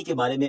پانی کے بارے میں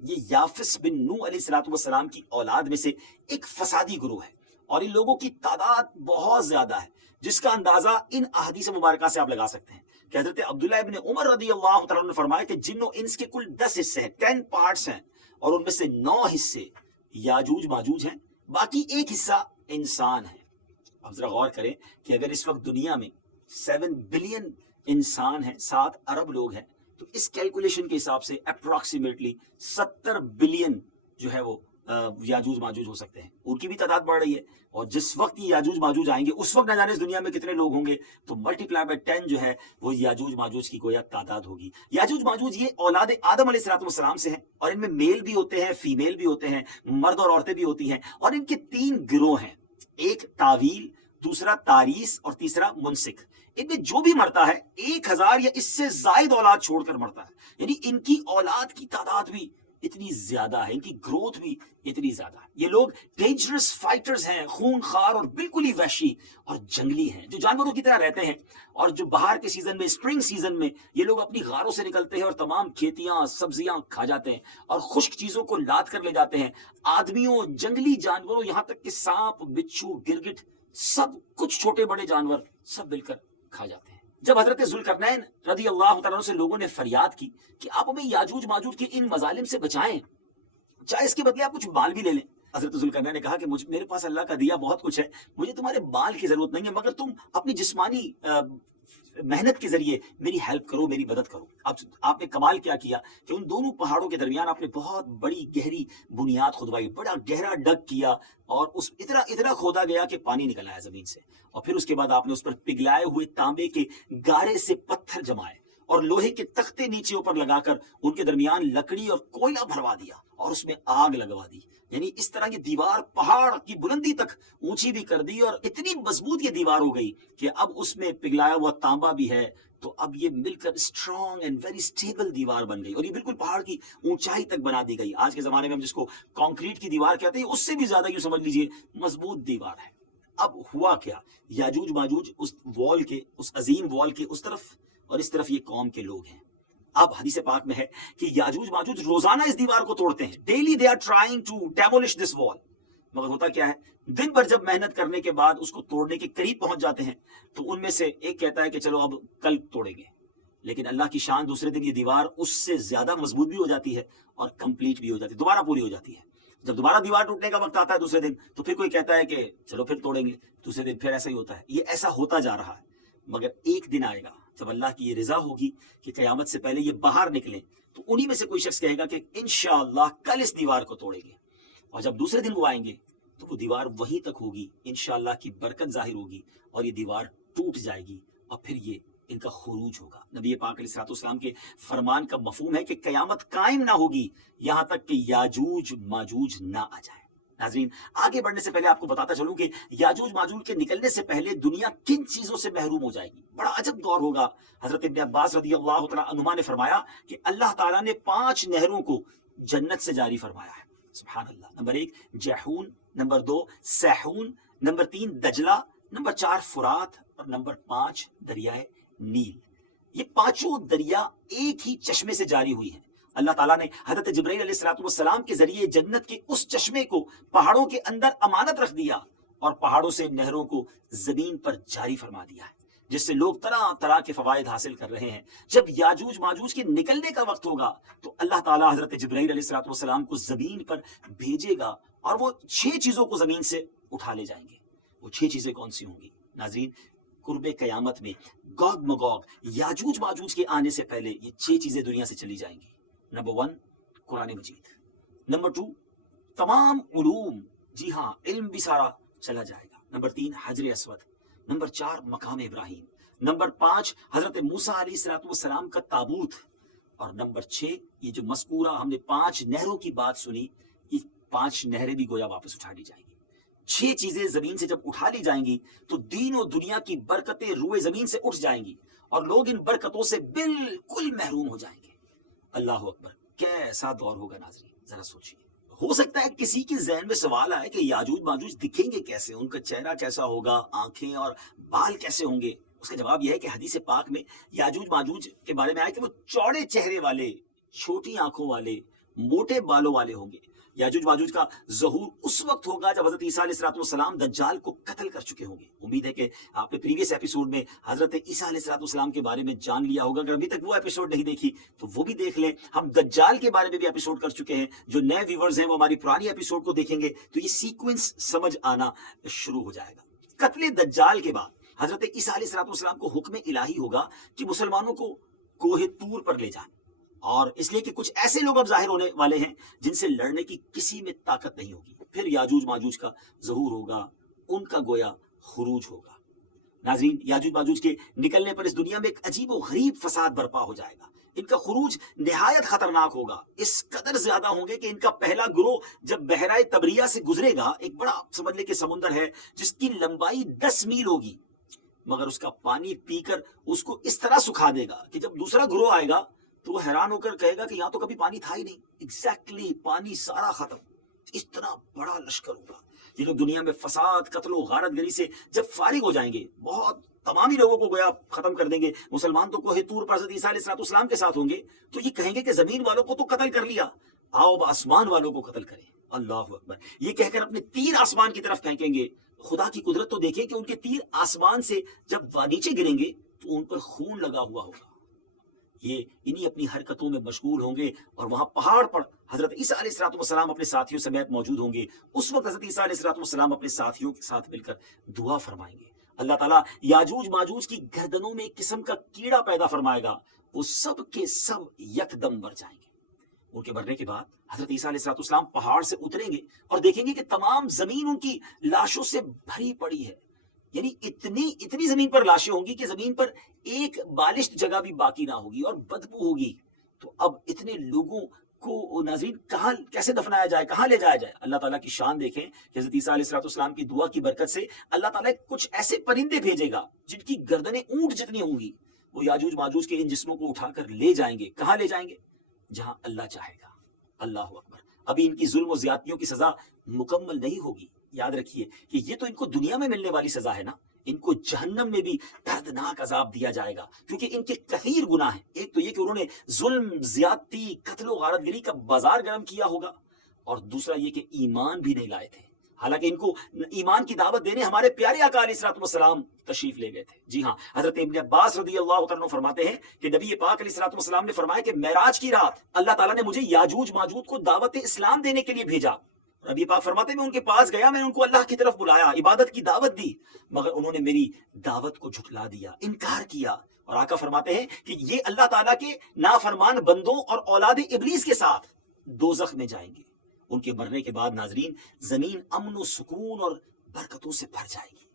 یہ یافس بن نوح علیہ الصلوۃ والسلام کی اولاد میں سے ایک فسادی گروہ ہے، اور ان لوگوں کی تعداد بہت زیادہ ہے، جس کا اندازہ ان احادیث مبارکہ سے آپ لگا سکتے ہیں کہ حضرت عبداللہ ابن عمر رضی اللہ تعالیٰ عنہ نے فرمایا کہ جن و انس کے کل 10 حصے ہیں، 10 پارٹس ہیں، اور ان میں سے 9 حصے یاجوج ماجوج ہیں، باقی ایک حصہ انسان ہے۔ اب ذرا غور کریں کہ اگر اس وقت دنیا میں 7 بلین انسان ہیں، 7 ارب لوگ ہیں، تو اس کیلکولیشن کے حساب سے اپروکسیمیٹلی 70 بلین جو ہے وہ یاجوج ماجوج ہو سکتے ہیں۔ ان کی بھی تعداد بڑھ رہی ہے، اور جس وقت یہ یاجوج ماجوج آئیں گے اس وقت نہ جانے اس دنیا میں کتنے لوگ ہوں گے، تو ملٹیپلائی بائی 10 جو ہے وہ یاجوج ماجوج کی گویا تعداد ہوگی۔ یاجوج ماجوج یہ اولاد آدم علیہ السلام سے ہیں، اور ان میں میل بھی ہوتے ہیں، فیمیل بھی ہوتے ہیں، مرد اور عورتیں بھی ہوتی ہیں، اور ان کے 3 گروہ ہیں، ایک تاویل، دوسرا تاریس، اور تیسرا منسک۔ ان میں جو بھی مرتا ہے 1000 یا اس سے زائد اولاد چھوڑ کر مرتا ہے، یعنی ان کی اولاد کی تعداد بھی اتنی زیادہ ہے، ان کی گروتھ بھی اتنی زیادہ ہے۔ یہ لوگ ڈینجرس فائٹرز ہیں، خون خار اور بالکل ہی وحشی اور جنگلی ہیں، جو جانوروں کی طرح رہتے ہیں، اور جو باہر کے سیزن میں، اسپرنگ سیزن میں، یہ لوگ اپنی غاروں سے نکلتے ہیں اور تمام کھیتیاں سبزیاں کھا جاتے ہیں، اور خشک چیزوں کو لاد کر لے جاتے ہیں، آدمیوں، جنگلی جانوروں، یہاں تک کہ سانپ، بچھو، گرگٹ، سب کچھ چھوٹے بڑے جانور سب مل کر کھا جاتے ہیں۔ جب حضرت ذوالقرنین رضی اللہ تعالیٰ عنہ سے لوگوں نے فریاد کی کہ آپ ہمیں یاجوج ماجوج کے ان مظالم سے بچائیں، چاہے اس کے بدلے آپ کچھ مال بھی لے لیں۔ حضرت ذوالقرنین نے کہا کہ میرے پاس اللہ کا دیا بہت کچھ ہے، مجھے تمہارے مال کی ضرورت نہیں ہے، مگر تم اپنی جسمانی محنت کے ذریعے میری ہیلپ کرو، میری مدد کرو۔ اب آپ نے کمال کیا کیا کہ ان دونوں پہاڑوں کے درمیان آپ نے بہت بڑی گہری بنیاد کھدوائی، بڑا گہرا ڈگ کیا، اور اس اتنا کھودا گیا کہ پانی نکل آیا زمین سے، اور پھر اس کے بعد آپ نے اس پر پگھلائے ہوئے تانبے کے گارے سے پتھر جمائے، اور لوہے کے تختے نیچے اوپر لگا کر ان کے درمیان لکڑی اور کوئلہ بھروا دیا، اور اس میں آگ لگوا دی، یعنی اس طرح یہ دیوار پہاڑ کی بلندی تک اونچی بھی کر دی، اور اتنی مضبوط یہ دیوار ہو گئی کہ اب اس میں پگھلایا ہوا تانبا بھی ہے، تو اب یہ مل کر اسٹرانگ اینڈ ویری اسٹیبل دیوار بن گئی، اور یہ بالکل پہاڑ کی اونچائی تک بنا دی گئی۔ آج کے زمانے میں ہم جس کو کانکریٹ کی دیوار کہتے ہیں، اس سے بھی زیادہ یوں سمجھ لیجئے مضبوط دیوار ہے۔ اب ہوا کیا، یاجوج ماجوج اس وال کے، اس عظیم وال کے اس طرف اور اس طرف یہ قوم کے لوگ ہیں۔ اب حدیث پاک میں ہے کہ یاجوج ماجوج روزانہ اس دیوار کو توڑتے ہیں، daily they are trying to demolish this wall, مگر ہوتا کیا ہے، دن بھر جب محنت کرنے کے بعد اس کو توڑنے کے قریب پہنچ جاتے ہیں، تو ان میں سے ایک کہتا ہے کہ چلو اب کل توڑیں گے، لیکن اللہ کی شان دوسرے دن یہ دیوار اس سے زیادہ مضبوط بھی ہو جاتی ہے اور کمپلیٹ بھی ہو جاتی ہے، دوبارہ پوری ہو جاتی ہے۔ جب دوبارہ دیوار ٹوٹنے کا وقت آتا ہے دوسرے دن، تو پھر کوئی کہتا ہے کہ چلو پھر توڑیں گے، دوسرے دن پھر ایسا ہی ہوتا ہے۔ یہ ایسا ہوتا جا رہا ہے، مگر ایک دن آئے گا جب اللہ کی یہ رضا ہوگی کہ قیامت سے پہلے یہ باہر نکلیں، تو انہی میں سے کوئی شخص کہے گا کہ انشاءاللہ کل اس دیوار کو توڑیں گے، اور جب دوسرے دن وہ آئیں گے تو وہ دیوار وہیں تک ہوگی، انشاءاللہ کی برکت ظاہر ہوگی، اور یہ دیوار ٹوٹ جائے گی، اور پھر یہ ان کا خروج ہوگا۔ نبی پاک علیہ السلام کے فرمان کا مفہوم ہے کہ قیامت قائم نہ ہوگی یہاں تک کہ یاجوج ماجوج نہ آ جائے۔ ناظرین، آگے بڑھنے سے پہلے آپ کو بتاتا چلوں کہ یاجوج ماجوج کے نکلنے سے پہلے دنیا کن چیزوں سے محروم ہو جائے گی۔ بڑا عجب دور ہوگا۔ حضرت ابن عباس رضی اللہ تعالیٰ عنہما نے فرمایا کہ اللہ تعالیٰ نے 5 نہروں کو جنت سے جاری فرمایا ہے، سبحان اللہ۔ نمبر 1 جیحون، نمبر 2 سیحون، نمبر 3 دجلہ، نمبر 4 فرات، اور نمبر 5 دریائے نیل۔ یہ 5 دریا ایک ہی چشمے سے جاری ہوئی ہیں۔ اللہ تعالیٰ نے حضرت جبرائیل علیہ السلام کے ذریعے جنت کے اس چشمے کو پہاڑوں کے اندر امانت رکھ دیا، اور پہاڑوں سے نہروں کو زمین پر جاری فرما دیا ہے، جس سے لوگ طرح طرح کے فوائد حاصل کر رہے ہیں۔ جب یاجوج ماجوج کے نکلنے کا وقت ہوگا تو اللہ تعالیٰ حضرت جبرائیل علیہ السلام کو زمین پر بھیجے گا، اور وہ 6 چیزوں کو زمین سے اٹھا لے جائیں گے۔ وہ 6 چیزیں کون سی ہوں گی؟ ناظرین، قرب قیامت میں گوگ مگوگ یاجوج ماجوج کے آنے سے پہلے یہ 6 چیزیں دنیا سے چلی جائیں گی۔ نمبر 1 قرآن مجید، نمبر 2 تمام علوم، جی ہاں علم بھی سارا چلا جائے گا، نمبر 3 حجر اسود، نمبر 4 مقام ابراہیم، نمبر 5 حضرت موسیٰ علیہ السلام کا تابوت، اور نمبر 6 یہ جو مذکورہ ہم نے 5 نہروں کی بات سنی، یہ 5 نہریں بھی گویا واپس اٹھا لی جائیں گی۔ 6 چیزیں زمین سے جب اٹھا لی جائیں گی تو دین و دنیا کی برکتیں روئے زمین سے اٹھ جائیں گی، اور لوگ ان برکتوں سے بالکل محروم ہو جائیں گے۔ اللہ اکبر، کیسا دور ہوگا ناظرین، ذرا سوچیے۔ ہو سکتا ہے کسی کے ذہن میں سوال آئے کہ یاجوج ماجوج دکھیں گے کیسے، ان کا چہرہ کیسا ہوگا، آنکھیں اور بال کیسے ہوں گے؟ اس کا جواب یہ ہے کہ حدیث پاک میں یاجوج ماجوج کے بارے میں آیا کہ وہ چوڑے چہرے والے، چھوٹی آنکھوں والے، موٹے بالوں والے ہوں گے۔ یاجوج ماجوج کا ظہور اس وقت ہوگا جب حضرت عیسیٰ علیہ السلام دجال کو قتل کر چکے ہوں گے۔ امید ہے کہ آپ نے پریویس ایپیسوڈ میں حضرت عیسیٰ علیہ السلام کے بارے میں جان لیا ہوگا۔ اگر ابھی تک وہ ایپیسوڈ نہیں دیکھی تو وہ بھی دیکھ لیں۔ ہم دجال کے بارے میں بھی ایپیسوڈ کر چکے ہیں۔ جو نئے ویورز ہیں وہ ہماری پرانی ایپیسوڈ کو دیکھیں گے تو یہ سیکوینس سمجھ آنا شروع ہو جائے گا۔ قتل دجال کے بعد حضرت عیسیٰ علیہ السلام کو حکم الہی ہوگا کہ مسلمانوں کو کوہ طور پر لے جائیں، اور اس لیے کہ کچھ ایسے لوگ اب ظاہر ہونے والے ہیں جن سے لڑنے کی کسی میں طاقت نہیں ہوگی۔ پھر یاجوج ماجوج کا ظہور ہوگا، ان کا گویا خروج ہوگا۔ ناظرین، یاجوج ماجوج کے نکلنے پر اس دنیا میں ایک عجیب و غریب فساد برپا ہو جائے گا۔ ان کا خروج نہایت خطرناک ہوگا، اس قدر زیادہ ہوں گے کہ ان کا پہلا گروہ جب بحیرہ طبریہ سے گزرے گا، ایک بڑا سمجھ لے کہ سمندر ہے جس کی لمبائی 10 میل ہوگی، مگر اس کا پانی پی کر اس کو اس طرح سکھا دے گا کہ جب دوسرا گروہ آئے گا تو وہ حیران ہو کر کہے گا کہ یہاں تو کبھی پانی تھا ہی نہیں۔ ایگزیکٹلی پانی سارا ختم۔ اس طرح بڑا لشکر ہوگا۔ یہ لوگ دنیا میں فساد، قتل و غارت گری سے جب فارغ ہو جائیں گے، بہت تمام ہی لوگوں کو گویا ختم کر دیں گے۔ مسلمان تو کوہ طور پر حضرت عیسیٰ علیہ السلام کے ساتھ ہوں گے، تو یہ کہیں گے کہ زمین والوں کو تو قتل کر لیا، آؤ اب آسمان والوں کو قتل کریں۔ اللہ اکبر، یہ کہہ کر اپنے تیر آسمان کی طرف پھینکیں گے۔ خدا کی قدرت تو دیکھیں کہ ان کے تیر آسمان سے جب نیچے گریں گے تو ان پر خون لگا ہوا ہوگا۔ یہ انہی اپنی حرکتوں میں مشغول ہوں گے، اور وہاں پہاڑ پر حضرت عیسیٰ علیہ السلام اپنے ساتھیوں سمیت موجود ہوں گے۔ اس وقت حضرت عیسیٰ علیہ السلام اپنے ساتھیوں کے ساتھ مل کر دعا فرمائیں گے۔ اللہ تعالیٰ یاجوج ماجوج کی گردنوں میں ایک قسم کا کیڑا پیدا فرمائے گا، وہ سب کے سب یکدم مر جائیں گے۔ ان کے مرنے کے بعد حضرت عیسیٰ علیہ السلام پہاڑ سے اتریں گے اور دیکھیں گے کہ تمام زمین ان کی لاشوں سے بھری پڑی ہے۔ یعنی اتنی زمین پر لاشیں ہوں گی کہ زمین پر ایک بالشت جگہ بھی باقی نہ ہوگی اور بدبو ہوگی۔ تو اب اتنے لوگوں کو ناظرین کہاں کیسے دفنایا جائے، کہاں لے جایا جائے؟ اللہ تعالیٰ کی شان دیکھیں کہ حضرت عیسیٰ علیہ السلام کی دعا کی برکت سے اللہ تعالیٰ کچھ ایسے پرندے بھیجے گا جن کی گردنیں اونٹ جتنی ہوں گی، وہ یاجوج ماجوج کے ان جسموں کو اٹھا کر لے جائیں گے۔ کہاں لے جائیں گے؟ جہاں اللہ چاہے گا۔ اللہ اکبر۔ ابھی ان کی ظلم و زیادتیوں کی سزا مکمل نہیں ہوگی۔ یاد رکھیے کہ یہ تو ان کو دنیا میں ملنے والی سزا ہے نا، ان کو جہنم میں بھی دردناک عذاب دیا جائے گا، کیونکہ ان کے کثیر گناہ ہیں۔ ایک تو یہ کہ انہوں نے ظلم، زیادتی، قتل و غارت گری کا بازار گرم کیا ہوگا، اور دوسرا یہ کہ ایمان بھی نہیں لائے تھے، حالانکہ ان کو ایمان کی دعوت دینے ہمارے پیارے آقا علیہ السلام تشریف لے گئے تھے۔ جی ہاں، حضرت ابن عباس رضی اللہ عنہ فرماتے ہیں کہ نبی پاک علیہ السلام نے فرمایا کہ معراج کی رات اللہ تعالیٰ نے مجھے یاجوج ماجوج کو دعوت اسلام دینے کے لیے بھیجا۔ نبی پاک فرماتے ہیں میں ان کے پاس گیا، میں نے ان کو اللہ کی طرف بلایا، عبادت کی دعوت دی، مگر انہوں نے میری دعوت کو جھٹلا دیا، انکار کیا۔ اور آقا فرماتے ہیں کہ یہ اللہ تعالیٰ کے نافرمان بندوں اور اولاد ابلیس کے ساتھ دوزخ میں جائیں گے۔ ان کے مرنے کے بعد ناظرین زمین امن و سکون اور برکتوں سے بھر جائے گی۔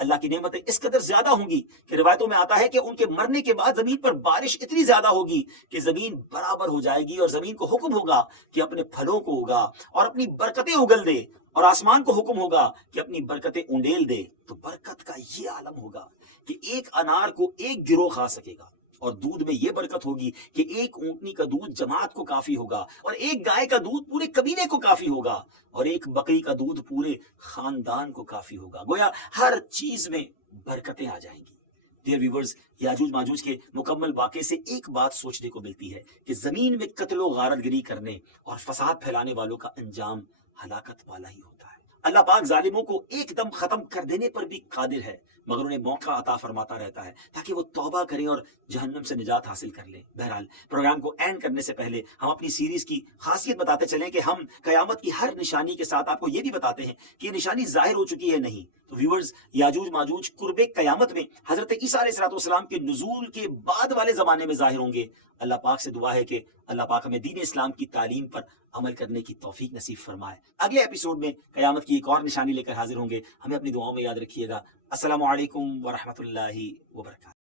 اللہ کی نعمتیں اس قدر زیادہ ہوں گی کہ روایتوں میں آتا ہے کہ ان کے مرنے کے بعد زمین پر بارش اتنی زیادہ ہوگی کہ زمین برابر ہو جائے گی، اور زمین کو حکم ہوگا کہ اپنے پھلوں کو اگا اور اپنی برکتیں اگل دے، اور آسمان کو حکم ہوگا کہ اپنی برکتیں انڈیل دے۔ تو برکت کا یہ عالم ہوگا کہ ایک انار کو ایک گروہ کھا سکے گا، اور دودھ میں یہ برکت ہوگی کہ ایک اونٹنی کا دودھ جماعت کو کافی ہوگا، اور ایک گائے کا دودھ پورے قبیلے کو کافی ہوگا، اور ایک بکری کا دودھ پورے خاندان کو کافی ہوگا۔ گویا ہر چیز میں برکتیں آ جائیں گی۔ ڈیئر ویورز، یاجوج ماجوج کے مکمل واقعے سے ایک بات سوچنے کو ملتی ہے کہ زمین میں قتل و غارت گری کرنے اور فساد پھیلانے والوں کا انجام ہلاکت والا ہی ہوتا ہے۔ اللہ پاک ظالموں کو ایک دم ختم کر دینے پر بھی قادر ہے، مگر انہیں موقع عطا فرماتا رہتا ہے تاکہ وہ توبہ کریں اور جہنم سے نجات حاصل کر لیں۔ بہرحال پروگرام کو اینڈ کرنے سے پہلے ہم اپنی سیریز کی خاصیت بتاتے چلیں کہ ہم قیامت کی ہر نشانی کے ساتھ آپ کو یہ بھی بتاتے ہیں کہ یہ نشانی ظاہر ہو چکی ہے نہیں۔ تو ویورز، یاجوج ماجوج قرب قیامت میں حضرت عیسیٰ علیہ السلام کے نزول کے بعد والے زمانے میں ظاہر ہوں گے۔ اللہ پاک سے دعا ہے کہ اللہ پاک ہمیں دین اسلام کی تعلیم پر عمل کرنے کی توفیق نصیب فرمائے۔ اگلے ایپیسوڈ میں قیامت کی ایک اور نشانی لے کر حاضر ہوں گے۔ ہمیں اپنی دعاؤں میں یاد رکھیے گا۔ السلام علیکم ورحمۃ اللہ وبرکاتہ۔